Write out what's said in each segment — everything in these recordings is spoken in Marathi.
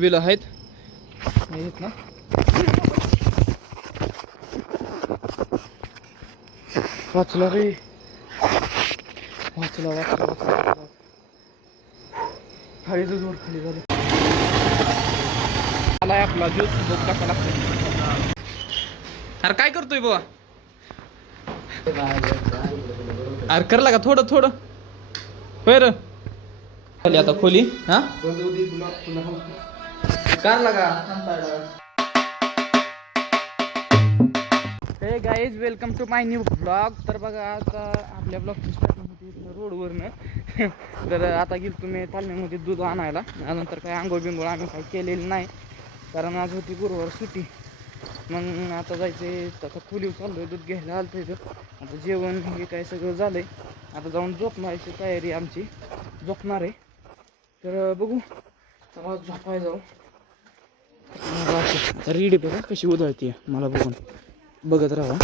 बिल आहेत ना. वाचला रे, वाचला खाली जोर खाली झालं. आलाय आपला ज्यूस बघ कसा लागतो. अरे काय करतोय बुवा? अरे करला का थोडं थोडं होय रे. खाली आता खोली हा कारला का. Hey guys welcome to my new blog. तर बघा आता आपल्या ब्लॉगची स्टार्टिंग होती इथं रोडवरनं. तर आता गेलो तुम्ही तालमीमध्ये दूध आणायला. त्यानंतर काय आंघोळ बिंघोळ आम्ही काही केलेली नाही कारण आज होती गुरुवार सुट्टी. मग आता जायचे आता खोलीवर चाललोय दूध घ्यायला आलं इथं. आता जेवण हे काय सगळं झालंय. आता जाऊन झोपण्याची तयारी आमची, झोपणार आहे. तर बघू चला झोपाय जाऊ. आता रीड बघा कशी उधळते मला बघून बघत राहा.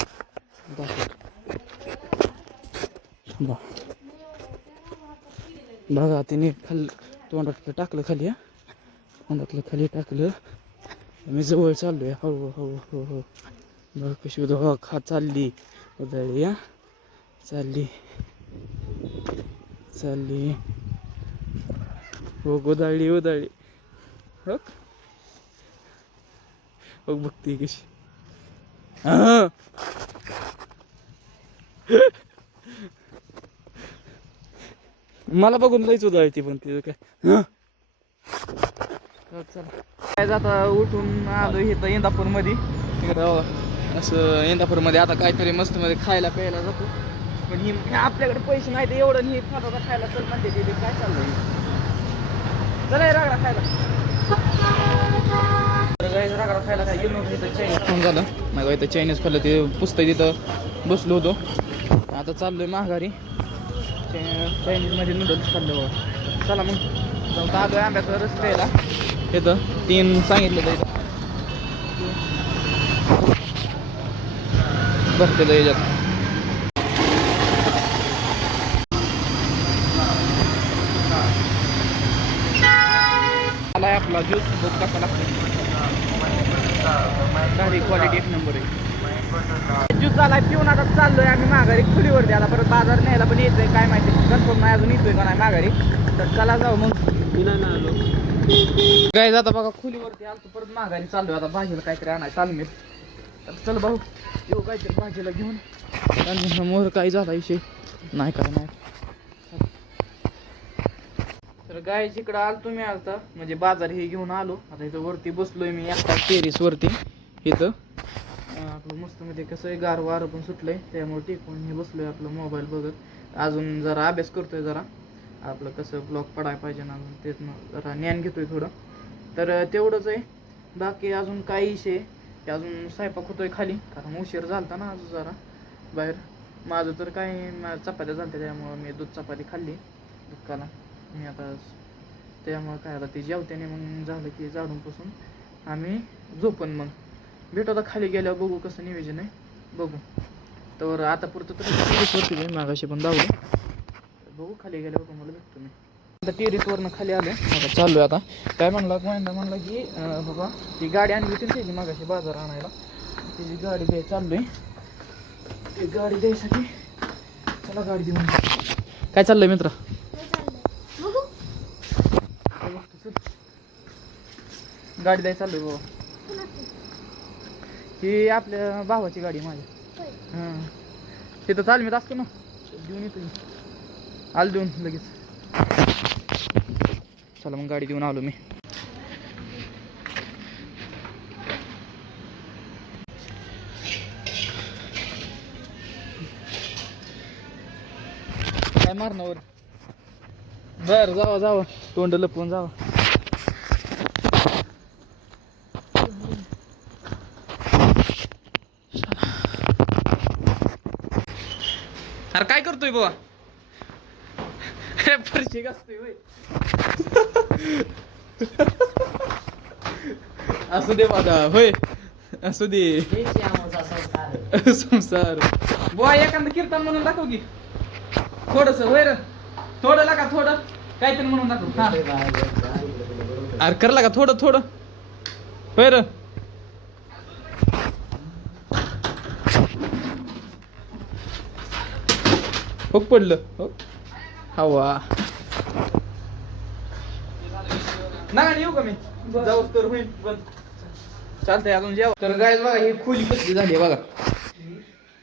बघा तिने तोंडातलं टाकलं खाली. तोंडातलं खाली टाकलं. मी जवळ चाललोय हळू हळू हळू हळू. बघा कशी उधळ चालली उधळली या चालली चालली हो उधळली उधळली हो हो बघते कशी. मला बघून लईच उधळती पण तिचं काय. काय जाता उठून आलो इथं इंदापूर मध्ये. तिकडं असं इंदापूर मध्ये आता काहीतरी मस्त मध्ये खायला प्यायला जातो. पण ही आपल्याकडे पैसे नाही तर एवढं नाही खाता खायला तर म्हणते ते काय चाललंय. चला रागडा खायला. रागडा खायला काय गेलो इथं चायनीज फोन झालं नाही इथं चायनीज खाल्लं. ते पुस्तक तिथं बसलो होतो. आता चाललोय माघारी. चायनीजमध्ये नूडल्स खाल्लं बघा. चला मग जाऊन आलोय आंब्याचा रस प्यायला. इथं 3 सांगितलं तर इथं भरतेलं याच्यात. आलाय आपला ज्यूस बघ कसा लागतो. भारी क्वालिटी एक नंबर आहे. ज्यूस आलाय पिऊन आता चाललोय आम्ही माघारी खोलीवरती. आता परत बाजार न्यायला पण येतोय काय माहिती कन्फर्म नाही अजून येतोय का नाही माघारी. तर चला जाऊ मग. आलो काय जाता बघा खोलीवरती आलो परत माघारी चाललोय. आता भाजीला काहीतरी आणाय तालमीत. तर चल भाऊ येऊ काहीतरी भाजीला घेऊन. मोर काही झाला विषय नाही काय नाही. तर गाय इकडं आलो तुम्ही आता म्हणजे बाजार हे घेऊन आलो. आता इथं वरती बसलोय मी एकटा टेरेस वरती. इथं आपलं मस्त मध्ये कसं आहे गार वारं पण सुटलंय त्यामुळे टेकून हे बसलोय आपलं मोबाईल बघत. अजून जरा अभ्यास करतोय जरा आपलं कसं ब्लॉग पडायला पाहिजे ना अजून तेच जरा ज्ञान घेतोय थोडं. तर तेवढंच आहे. बाकी अजून काही विषय ते अजून स्वयंपाक होतोय खाली कारण उशीर झालता ना अजून जरा बाहेर. माझं तर काही चपात्या झालत्या त्यामुळं मी दूध चपाती खाल्ली दुःखाला. मी आता त्यामुळं काय आता ती जेवत्याने मग झालं की झाडून पुसून आम्ही झोपून मग भेटू. आता खाली गेल्यावर बघू कसं नियोजन आहे बघू. तर आता पुरतं तर मागाशी पण धावलं बघू खाली गेल्यावर तुम्हाला भेटतो मी. आता टेरेसवरनं खाली आलं आता चाललोय. आता काय म्हणलं की बाबा ती गाडी आणली होती त्याची मागाशी बाजार आणायला. त्याची गाडी द्याय चाललोय. ती गाडी द्यायसाठी चला गाडी देऊन. काय चाललंय मित्र? गाडी द्यायला चाललोय बाबा. ही आपल्या भावाची गाडी माझ्या. हां तिथं तालमीत असतो ना देऊन येतो आलं देऊन लगेच. चला मग गाडी देऊन आलो मी. काय मारणावर बर जावा जावा तोंड लपवून जावा. अरे काय करतोय बुवा? फरशी घासतोय होय. असू दे माझा होय असू दे संसार. बुवा एखादं कीर्तन म्हणून दाखव की थोडस होय रे. थोडं लागा थोडं काहीतरी म्हणून दाखव. अरे करला का थोडं थोडं बर. हो पडलं हो हवा नाही येऊ का मी जाऊ तर होईल पण चालतंय अजून जेवा. तर गाय बघा ही खोली कसली झाली बघा.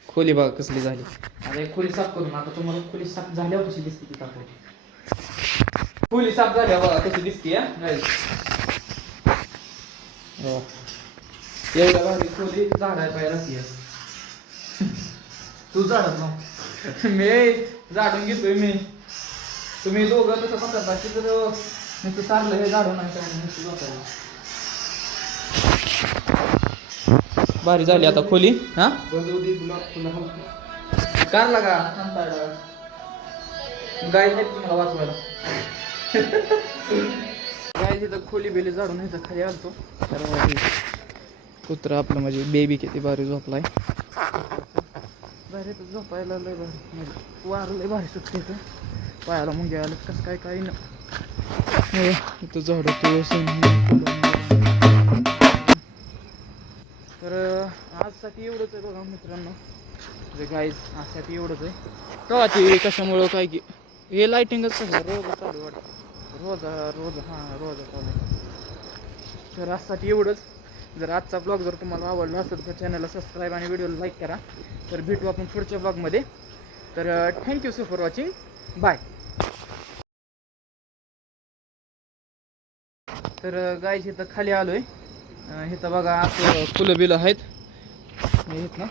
खोली बघा कसली झाली. आता एक खोली साफ करून आता तुम्हाला खोली साफ झाल्यावर कशी दिसते ती दाखवते. खोली साफ झाल्यावर बघा कशी दिसते गाय. एवढ्या भारी खोली झाडाय पाय राहते. तू झाडत ना मी झाडून घेतोय मी. तुम्ही दोघं तसं पकडता की तर नुसतं सारलं हे झाडून नाही काय नुसतं. भारी झाली आता खोली. हा कारला का गाय नाही तुम्हाला वाचवायला. गाय तिथं खोली बेली झाडून इथं खाली आलतो. तर कुत्रा आपलं म्हणजे बेबी किती भारी झोपलाय. भारी तर झोपायला लय भारी म्हणजे वार लय भारी सुटते इथं. पायाला मुंग्या आलं कसं काय काही ना इथं झाड तर आजसाठी एवढंच आहे बघा मित्रांनो. म्हणजे गाईज आजसाठी एवढंच आहे. कवा ते कशामुळं काय की हे लाईटिंगच सगळं रोज चालू वाटतं. रोज हां रोज चालू. तर आजसाठी एवढंच. जर आजचा ब्लॉग जर तुम्हाला आवडला असेल तर चॅनलला सबस्क्राईब आणि व्हिडिओला लाईक करा. तर भेटू आपण पुढच्या ब्लॉगमध्ये. तर thank you so for watching. Bye. तर गाईज इथं खाली आलोय. इथं बघा असं फुलं बिलं आहेत ना.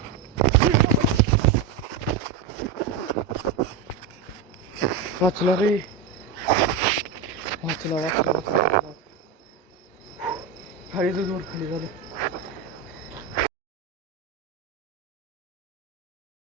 वाचला रे वाचला खाली जोड खाली झालं.